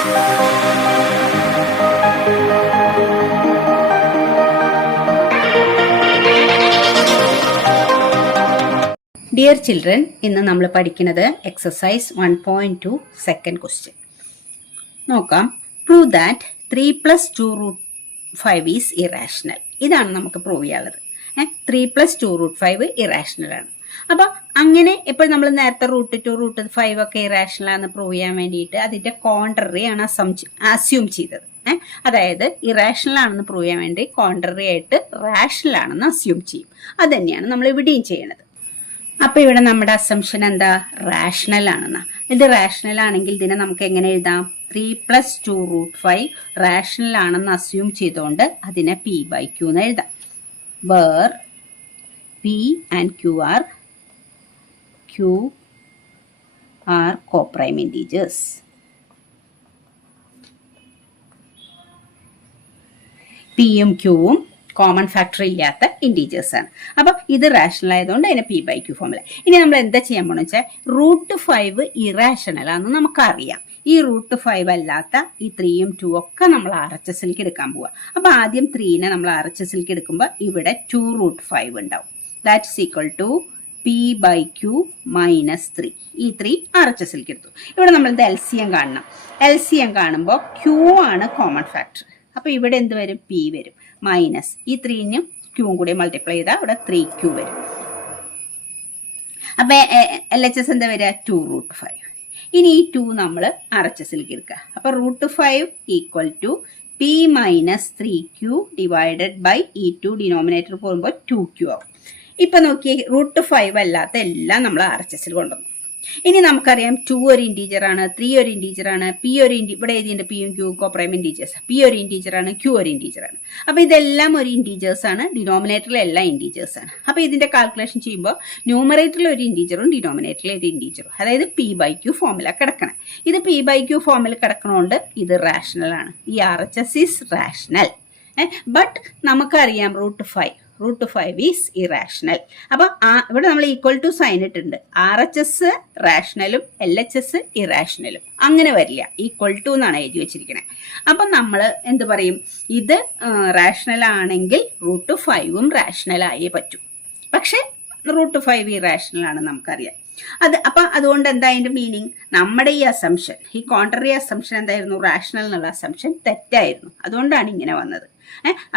Dear children, ഇന്ന് നമ്മൾ പഠിക്കുന്നത് എക്സസൈസ് 1.2 സെക്കൻഡ് ക്വസ്റ്റ്യൻ. നോക്കാം. Prove that 3 + 2√5 is irrational. ഇതാണ് നമുക്ക് പ്രൂവ് ചെയ്യാനുള്ളത്. 3 + 2√5 ഇറാഷണൽ ആണ്. അപ്പൊ അങ്ങനെ ഇപ്പോൾ നമ്മൾ നേരത്തെ √2 √5 ഒക്കെ ഇറാഷണൽ ആണെന്ന് പ്രൂവ് ചെയ്യാൻ വേണ്ടിയിട്ട് അതിന്റെ കോൺട്രറി ആണ് അസ്യൂം ചെയ്തത്. അതായത് ഇറാഷണൽ ആണെന്ന് പ്രൂവ് ചെയ്യാൻ വേണ്ടി കോൺട്രറി ആയിട്ട് റാഷണൽ ആണെന്ന് അസ്യൂം ചെയ്യും. അത് തന്നെയാണ് നമ്മൾ ഇവിടെയും ചെയ്യണത്. അപ്പൊ ഇവിടെ നമ്മുടെ അസംഷൻ എന്താ? റാഷണൽ ആണെന്നാ. ഇത് റാഷണൽ ആണെങ്കിൽ ഇതിനെ നമുക്ക് എങ്ങനെ എഴുതാം? 3 + 2√5 റാഷണൽ ആണെന്ന് അസ്യൂം ചെയ്തുകൊണ്ട് അതിനെ p/q എന്ന് എഴുതാം. Where p and q are co-prime integers. pയും qവും കോമൺ ഫാക്ടർ ഇല്ലാത്ത ഇൻറ്റീജേഴ്സ് ആണ്. അപ്പൊ ഇത് റാഷണൽ ആയതുകൊണ്ട് അതിനെ p/q ഫോമില. ഇനി നമ്മൾ എന്താ ചെയ്യാൻ പോണെന്ന് വെച്ചാൽ √5 ഇറാഷണൽ ആണെന്ന് നമുക്കറിയാം. ഈ √5 അല്ലാത്ത ഈ 3യും 2 ഒക്കെ നമ്മൾ RHSലേക്ക് എടുക്കാൻ പോവുക. അപ്പൊ ആദ്യം 3നെ നമ്മൾ RHSലേക്ക് എടുക്കുമ്പോൾ ഇവിടെ 2√5 ഉണ്ടാവും. That's equal to p/q - 3. ഈ 3 RHSലേക്ക് എടുത്തു. ഇവിടെ നമ്മൾ ഇത് LCM കാണണം. LCM കാണുമ്പോൾ q ആണ് കോമൺ ഫാക്ടർ. അപ്പൊ ഇവിടെ എന്ത് വരും? p വരും. മൈനസ് ഈ 3നും ക്യൂവും കൂടി മൾട്ടിപ്ലൈ ചെയ്താൽ ഇവിടെ 3q വരും. അപ്പൊ LHS എന്താ വരിക? 2√5. ഇനി ഈ 2 നമ്മൾ RHSലേക്ക് എടുക്കുക. അപ്പൊ √5 = p - 3q ഡിവൈഡഡ് ബൈ ഈ 2 ഡിനോമിനേറ്റർ പോകുമ്പോൾ 2q ആവും. ഇപ്പൊ നോക്കിയേ, √5 അല്ലാത്ത എല്ലാം നമ്മൾ RHSൽ കൊണ്ടുവന്നു. ഇനി നമുക്കറിയാം 2 ഒരു ഇൻറ്റീജർ ആണ്, 3 ഒരു ഇൻറ്റീജർ ആണ്, p ഒരു ഇവിടെ എഴുതിയുണ്ട് pയും q കോപ്രൈം ഇൻറ്റീജേഴ്സ്. p ഒരു ഇൻറ്റീജർ ആണ്, q ഒരു ഇൻറ്റീജർ ആണ്. അപ്പൊ ഇതെല്ലാം ഒരു ഇൻറ്റീജേഴ്സ് ആണ്, ഡിനോമിനേറ്ററിൽ എല്ലാം ഇൻറ്റീജേഴ്സ് ആണ്. അപ്പൊ ഇതിന്റെ കാൽക്കുലേഷൻ ചെയ്യുമ്പോൾ ന്യൂമറേറ്ററിൽ ഒരു ഇൻറ്റീജറും ഡിനോമിനേറ്ററിൽ ഒരു ഇൻറ്റീജറും, അതായത് p/q ഫോമില കിടക്കണം. ഇത് p/q ഫോമിൽ കിടക്കണോണ്ട് ഇത് റാഷണൽ ആണ്. ഈ RHS ഈസ് റാഷണൽ. ബട്ട് നമുക്കറിയാം √5 ഈസ് ഇറാഷണൽ. അപ്പൊ ഇവിടെ നമ്മൾ ഈക്വൽ ടു സൈൻ ഇട്ടുണ്ട്. RHS റാഷണലും LHS ഇറാഷണലും അങ്ങനെ വരില്ല. ഈക്വൽ ടു എന്നാണ് എഴുതി വെച്ചിരിക്കുന്നത്. അപ്പൊ നമ്മൾ എന്ത് പറയും? ഇത് റാഷണൽ ആണെങ്കിൽ √5ഉം റാഷണൽ ആയേ പറ്റൂ. പക്ഷെ √5 ഇറാഷണൽ ആണെന്ന് നമുക്കറിയാം. അപ്പൊ അതുകൊണ്ട് എന്താ അതിന്റെ മീനിങ്? നമ്മുടെ ഈ അസംഷൻ, ഈ കോൺട്രറി അസംഷൻ എന്തായിരുന്നു? റാഷണൽ എന്നുള്ള അസംഷൻ തെറ്റായിരുന്നു. അതുകൊണ്ടാണ് ഇങ്ങനെ വന്നത്.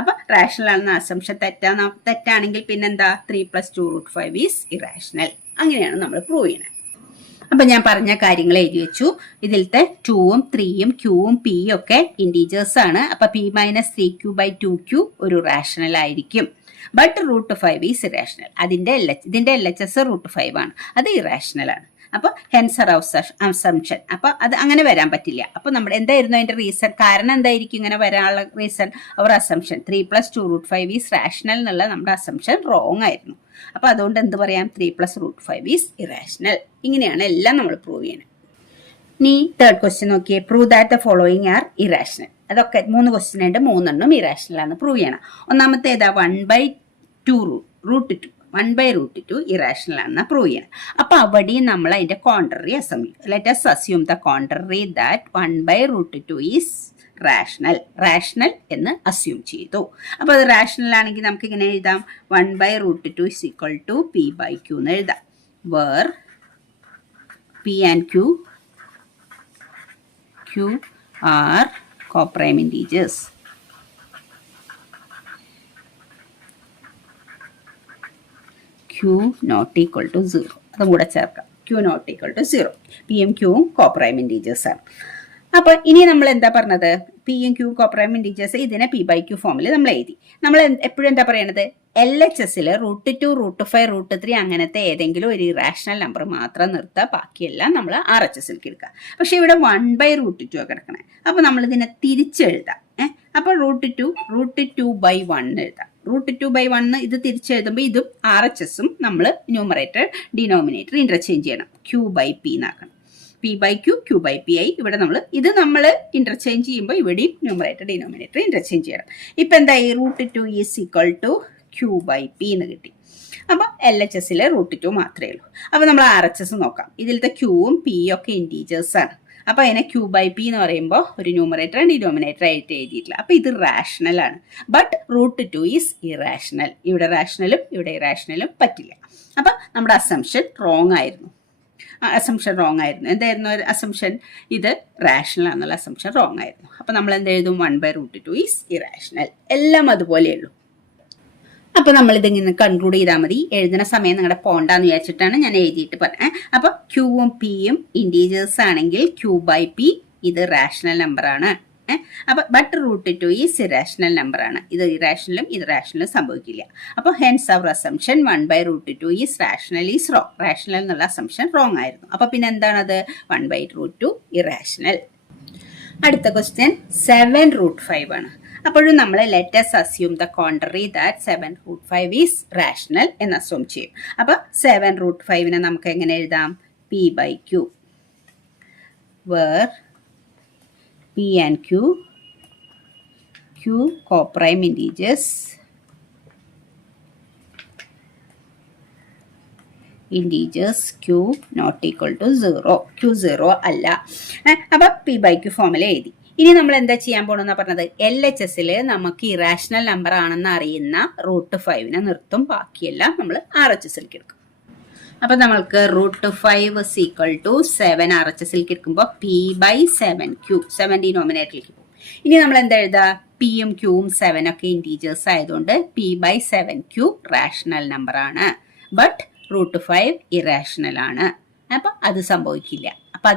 അപ്പൊ റാഷണൽ ആണെന്ന അസംഷൻ തെറ്റാണെങ്കിൽ പിന്നെന്താ? 3 + 2√5 ഈസ് ഇറാഷണൽ. അങ്ങനെയാണ് നമ്മൾ പ്രൂവ് ചെയ്യുന്നത്. അപ്പൊ ഞാൻ പറഞ്ഞ കാര്യങ്ങൾ എഴുതി വെച്ചു. ഇതിലത്തെ 2ഉം 3യും qവും pയും ഒക്കെ ഇൻറ്റീജേഴ്സ് ആണ്. അപ്പൊ p - 3q/2q ഒരു റാഷണൽ ആയിരിക്കും. But √5 is irrational. ഇതിന്റെ LHS √5 ആണ്, അത് ഇറാഷണൽ ആണ്. അപ്പൊ ഹെൻസ് അസംഷൻ. അപ്പൊ അത് അങ്ങനെ വരാൻ പറ്റില്ല. അപ്പൊ നമ്മുടെ എന്തായിരുന്നു അതിന്റെ റീസൺ? കാരണം എന്തായിരിക്കും ഇങ്ങനെ വരാനുള്ള reason? Our assumption 3 + 2√5 is rational എന്നുള്ള നമ്മുടെ അസംഷൻ റോങ് ആയിരുന്നു. അപ്പൊ അതുകൊണ്ട് എന്ത് പറയാം? 3 + √5 ഈസ് ഇറാഷണൽ. ഇങ്ങനെയാണ് എല്ലാം നമ്മൾ പ്രൂവ് ചെയ്യുന്നത്. ഇനി തേർഡ് ക്വസ്റ്റ്യൻ നോക്കിയേ. Prove that the following are irrational. അതൊക്കെ 3 ക്വസ്റ്റ്യൻ ഉണ്ട്, 3 ഇറാഷണൽ ആണ് പ്രൂവ് ചെയ്യണം. ഒന്നാമത്തെ ഏതാ? 1/√2 ഇറാഷണൽ ആണെന്ന് പ്രൂവ് ചെയ്യണം. അപ്പൊ അവിടെയും നമ്മൾ അതിന്റെ contrary assume. Let us assume the contrary that 1/√2 is rational എന്ന് അസ്യൂം ചെയ്തു. അപ്പൊ അത് റാഷണൽ ആണെങ്കിൽ നമുക്ക് ഇങ്ങനെ എഴുതാം. 1/√2 = p/q എന്ന് എഴുതാം. Where p and q are co-prime integers. q not equal to 0. അതും കൂടെ ചേർക്കാം. q not equal to 0. pയും qവും കോപ്രൈം ഇൻറ്റീജേഴ്സ് ആണ്. അപ്പൊ ഇനി നമ്മൾ എന്താ പറഞ്ഞത്? pയും q കോപ്രൈം ഇൻറ്റീജേഴ്സ്. ഇതിനെ p/q ഫോമിൽ നമ്മൾ എഴുതി. നമ്മൾ എപ്പോഴും എന്താ പറയണത്? LHSൽ √2 √5 √3 അങ്ങനത്തെ ഏതെങ്കിലും ഒരു ഇറാഷണൽ നമ്പർ മാത്രം നിർത്തുക, ബാക്കിയെല്ലാം നമ്മൾ RHSലേക്ക് എടുക്കുക. പക്ഷെ ഇവിടെ 1/√2 കിടക്കണേ. അപ്പൊ നമ്മൾ ഇതിനെ തിരിച്ചെഴുതാം. അപ്പൊ √2/1 എഴുതാം. √2/1 ഇത് തിരിച്ചെഴുതുമ്പോൾ ഇതും RHSഉം നമ്മൾ ന്യൂമറേറ്റർ ഡിനോമിനേറ്റർ ഇന്റർചേഞ്ച് ചെയ്യണം. q/p എന്നാക്കണം. p/q q/p ആയി. ഇവിടെ നമ്മൾ ഇന്റർചേഞ്ച് ചെയ്യുമ്പോൾ ഇവിടെയും ന്യൂമറേറ്റർ ഡിനോമിനേറ്റർ ഇന്റർചേഞ്ച് ചെയ്യണം. ഇപ്പൊ എന്തായി? √2 ഈസ് ഈക്വൽ ടു q/p എന്ന് കിട്ടി. അപ്പൊ LHSലെ √2 മാത്രമേ ഉള്ളൂ. അപ്പൊ നമ്മൾ RHS നോക്കാം. ഇതിലത്തെ qവും pയും ഒക്കെ ഇൻറ്റീജേഴ്സ് ആണ്. അപ്പോൾ അതിനെ ക്യൂ ബൈ പി എന്ന് പറയുമ്പോൾ ഒരു ന്യൂമറേറ്റർ ആൻഡ് ഡിനോമിനേറ്റർ ആയിട്ട് എഴുതിയിട്ടില്ല. അപ്പോൾ ഇത് റാഷണൽ ആണ്. But √2 is irrational. ഇവിടെ റാഷണലും ഇവിടെ ഇറാഷണലും പറ്റില്ല. അപ്പം നമ്മുടെ അസംഷൻ റോങ് ആയിരുന്നു. എന്തായിരുന്നു ഒരു അസംഷൻ? ഇത് റാഷണൽ ആണെന്നുള്ള അസംഷൻ റോങ് ആയിരുന്നു. അപ്പം നമ്മൾ എന്ത് എഴുതും? 1/√2 ഈസ് ഇറാഷണൽ. എല്ലാം അതുപോലെയുള്ളൂ. അപ്പോൾ നമ്മളിതിങ്ങനെ കൺക്ലൂഡ് ചെയ്താൽ മതി. എഴുതുന്ന സമയം നിങ്ങളുടെ പോണ്ടാന്ന് വിചാരിച്ചിട്ടാണ് ഞാൻ എഴുതിയിട്ട് പറഞ്ഞത്. അപ്പോൾ ക്യൂവും പിയും ഇൻറ്റീജേഴ്സ് ആണെങ്കിൽ ക്യൂ ബൈ പി ഇത് റാഷണൽ നമ്പറാണ്. അപ്പോൾ ബട്ട് √2 ഈസ് ഇറാഷണൽ നമ്പറാണ്. ഇത് ഇറാഷണലും ഇത് റാഷണലും സംഭവിക്കില്ല. അപ്പോൾ hence our assumption 1/√2 is rational is wrong. Rational എന്നുള്ള അസംഷൻ റോങ് ആയിരുന്നു. അപ്പോൾ പിന്നെ എന്താണത്? 1/√2 ഇറാഷണൽ. അടുത്ത ക്വസ്റ്റ്യൻ 7√5 ആണ്. അപ്പോഴും നമ്മൾ let's assume the contrary that 7√5 is rational എന്ന് അസ്യൂം ചെയ്യും. അപ്പോൾ 7√5നെ നമുക്ക് എങ്ങനെ എഴുതാം? p/q where p and q co-prime integers q not equal to 0. q 0 അല്ല. അപ്പോൾ p/q ഫോമിൽ എഴുതി. ഇനി നമ്മൾ എന്താ ചെയ്യാൻ പോകണമെന്നാണ് പറഞ്ഞത്? LHSൽ നമുക്ക് ഇറാഷണൽ നമ്പർ ആണെന്ന് അറിയുന്ന √5നെ നിർത്തും. ബാക്കിയെല്ലാം നമ്മൾ RHSലേക്ക് എടുക്കും. അപ്പം നമ്മൾക്ക് √5 = 7 RHSലേക്ക് എടുക്കുമ്പോൾ p/7q 7 ഡിനോമിനേറ്ററിലേക്ക് പോകും. ഇനി നമ്മൾ എന്താ എഴുതുക? പിയും ക്യൂവും 7 ഒക്കെ ഇൻറ്റീജേഴ്സ് ആയതുകൊണ്ട് p/7q റാഷണൽ നമ്പർ ആണ്. ബട്ട് √5 ഇറാഷണൽ ആണ്. അപ്പം അത് സംഭവിക്കില്ല. അപ്പം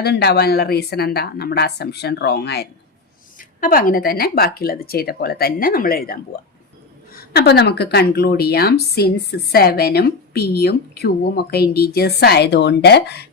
അതുണ്ടാവാനുള്ള റീസൺ എന്താ? നമ്മുടെ അസംഷൻ റോങ് ആയിരുന്നു. അപ്പം അങ്ങനെ തന്നെ ബാക്കിയുള്ളത് ചെയ്ത പോലെ തന്നെ നമ്മൾ എഴുതാൻ പോവാം. അപ്പോൾ നമുക്ക് കൺക്ലൂഡ് ചെയ്യാം. സിൻസ് 7ഉം പിയും ക്യൂവും ഒക്കെ ഇൻറ്റീജേഴ്സ് ആയതുകൊണ്ട്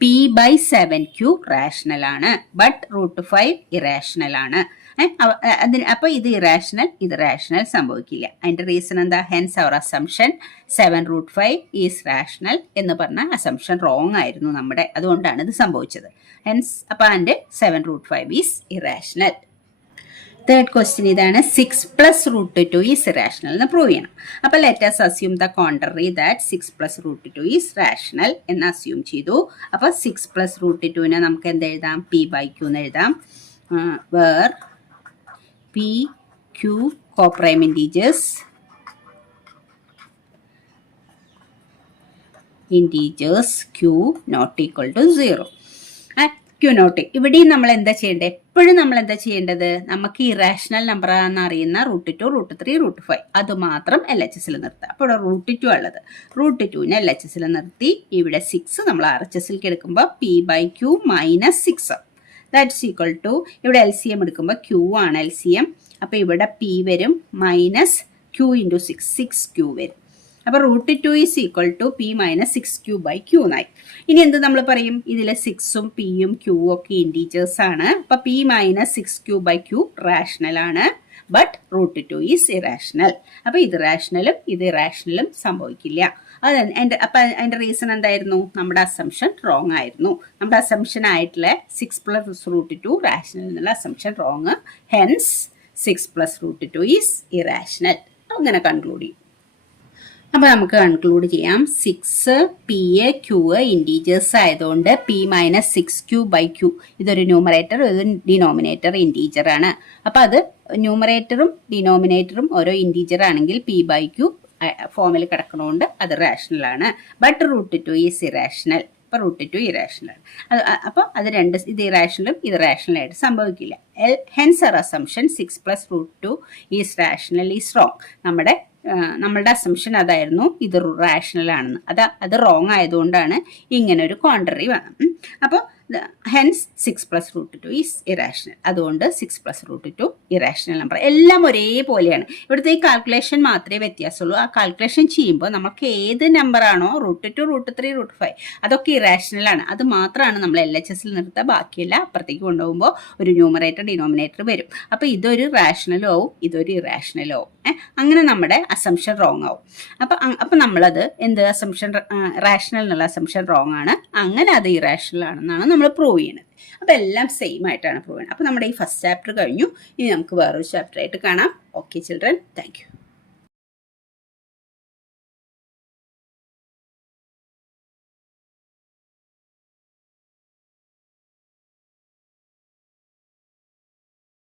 p/7q റാഷണൽ ആണ്. ബട്ട് √5 ഇറാഷണൽ ആണ്. അപ്പോൾ ഇത് ഇറാഷണൽ ഇത് റാഷണൽ സംഭവിക്കില്ല. അതിൻ്റെ റീസൺ എന്താ? Hence our assumption 7√5 is rational എന്ന് പറഞ്ഞ അസംഷൻ റോങ് ആയിരുന്നു നമ്മുടെ. അതുകൊണ്ടാണ് ഇത് സംഭവിച്ചത്. ഹെൻസ് അപ്പോൾ അതിൻ്റെ 7√5 ഈസ് ഇറാഷണൽ. തേർഡ് ക്വസ്റ്റ്യൻ ഇതാണ്. 6 + √2 ഈസ് ഇറാഷണൽ എന്ന് പ്രൂവ് ചെയ്യണം. അപ്പോൾ let's assume the contrary that 6 + √2 is rational എന്ന് അസ്യൂം ചെയ്തു. അപ്പോൾ 6 + √2നെ നമുക്ക് എന്ത് എഴുതാം? p/q എന്ന് എഴുതാം. Where p q co-prime integers q not equal to 0. q not. ഇവിടെയും നമ്മൾ എന്താ ചെയ്യേണ്ടത്? എപ്പോഴും നമ്മൾ എന്താ ചെയ്യേണ്ടത്? നമുക്ക് ഇറാഷണൽ നമ്പർ ആണെന്ന് അറിയുന്ന √2 √3 √5 അത് മാത്രം LHSൽ നിർത്തുക. അപ്പോൾ ഇവിടെ √2 ഉള്ളത്. √2നെ LHSൽ നിർത്തി. ഇവിടെ 6 നമ്മൾ RHSലേക്ക് എടുക്കുമ്പോൾ p/q -6 ദാറ്റ്സ് ഈക്വൽ ടു, ഇവിടെ LCM എടുക്കുമ്പോൾ q ആണ് LCM. അപ്പോൾ ഇവിടെ p വരും -q × 6q വരും. അപ്പോൾ √2 is equal to p - 6q/q എന്നായി. ഇനി എന്ത് നമ്മൾ പറയും? ഇതിൽ 6ഉം പിയും ക്യൂവും ഒക്കെ ഇൻറ്റീജേഴ്സ് ആണ്. അപ്പോൾ p - 6q/q റാഷണൽ ആണ്. But √2 is irrational. അപ്പോൾ ഇത് റാഷണലും ഇത് ഇറാഷണലും സംഭവിക്കില്ല. അപ്പം അതിൻ്റെ റീസൺ എന്തായിരുന്നു? നമ്മുടെ അസംഷൻ റോങ് ആയിരുന്നു. നമ്മുടെ അസംഷൻ ആയിട്ടുള്ള 6 + √2 റാഷണൽ എന്നുള്ള assumption wrong. Hence 6 + √2 is irrational. അങ്ങനെ കൺക്ലൂഡ് ചെയ്യും. അപ്പോൾ നമുക്ക് കൺക്ലൂഡ് ചെയ്യാം. 6 p q ഇൻറ്റീജേഴ്സ് ആയതുകൊണ്ട് p - 6q/q ഇതൊരു ന്യൂമറേറ്റർ ഇതൊരു ഡിനോമിനേറ്റർ ഇൻറ്റീജർ ആണ്. അപ്പോൾ അത് ന്യൂമറേറ്ററും ഡിനോമിനേറ്ററും ഓരോ ഇൻറ്റീജർ ആണെങ്കിൽ p/q ഫോമിൽ കിടക്കണോണ്ട് അത് റാഷണൽ ആണ്. But √2 is irrational. അപ്പോൾ √2 ഇറാഷണൽ. അപ്പോൾ അത് ഇത് ഇറാഷണലും ഇത് റാഷണലായിട്ട് സംഭവിക്കില്ല. Hence our assumption 6 + √2 is rational is wrong. നമ്മളുടെ അസംഷൻ അതായിരുന്നു ഇത് റാഷണൽ ആണെന്ന്. അത് റോങ് ആയതുകൊണ്ടാണ് ഇങ്ങനെ ഒരു കോൺട്രറി വന്നത്. അപ്പോൾ ഹെൻസ് 6 + √2 ഈസ് ഇറാഷണൽ. അതുകൊണ്ട് 6 + √2 ഇറാഷണൽ നമ്പർ. എല്ലാം ഒരേപോലെയാണ്. ഇവിടുത്തെ ഈ കാൽക്കുലേഷൻ മാത്രമേ വ്യത്യാസമുള്ളൂ. ആ കാൽക്കുലേഷൻ ചെയ്യുമ്പോൾ നമുക്ക് ഏത് നമ്പറാണോ √2 √3 √5 അതൊക്കെ ഇറാഷണൽ ആണ്. അത് മാത്രമാണ് നമ്മൾ LHSൽ നിർത്തുക. ബാക്കിയെല്ലാം അപ്പുറത്തേക്ക് കൊണ്ടുപോകുമ്പോൾ ഒരു ന്യൂമറേറ്റർ ഡിനോമിനേറ്റർ വരും. അപ്പോൾ ഇതൊരു റാഷണലും ആവും ഇതൊരു ഇറാഷണലും ആവും. അങ്ങനെ നമ്മുടെ അസംഷൻ റോങ് ആവും. അപ്പം നമ്മളത് എന്ത് അസംഷൻ റാഷണൽ എന്നുള്ള അസംഷൻ റോങ് ആണ്. അങ്ങനെ അത് ഇറാഷണൽ ആണെന്നാണ് നമ്മൾ പ്രൂവ് ചെയ്യുന്നത്. അപ്പോൾ എല്ലാം സെയിം ആയിട്ടാണ് പ്രൂവ് ചെയ്യുന്നത്. അപ്പോൾ നമ്മുടെ ഈ ഫസ്റ്റ് ചാപ്റ്റർ കഴിഞ്ഞു. ഇനി നമുക്ക് വേറൊരു ചാപ്റ്റർ ആയിട്ട് കാണാം. Okay children, thank you.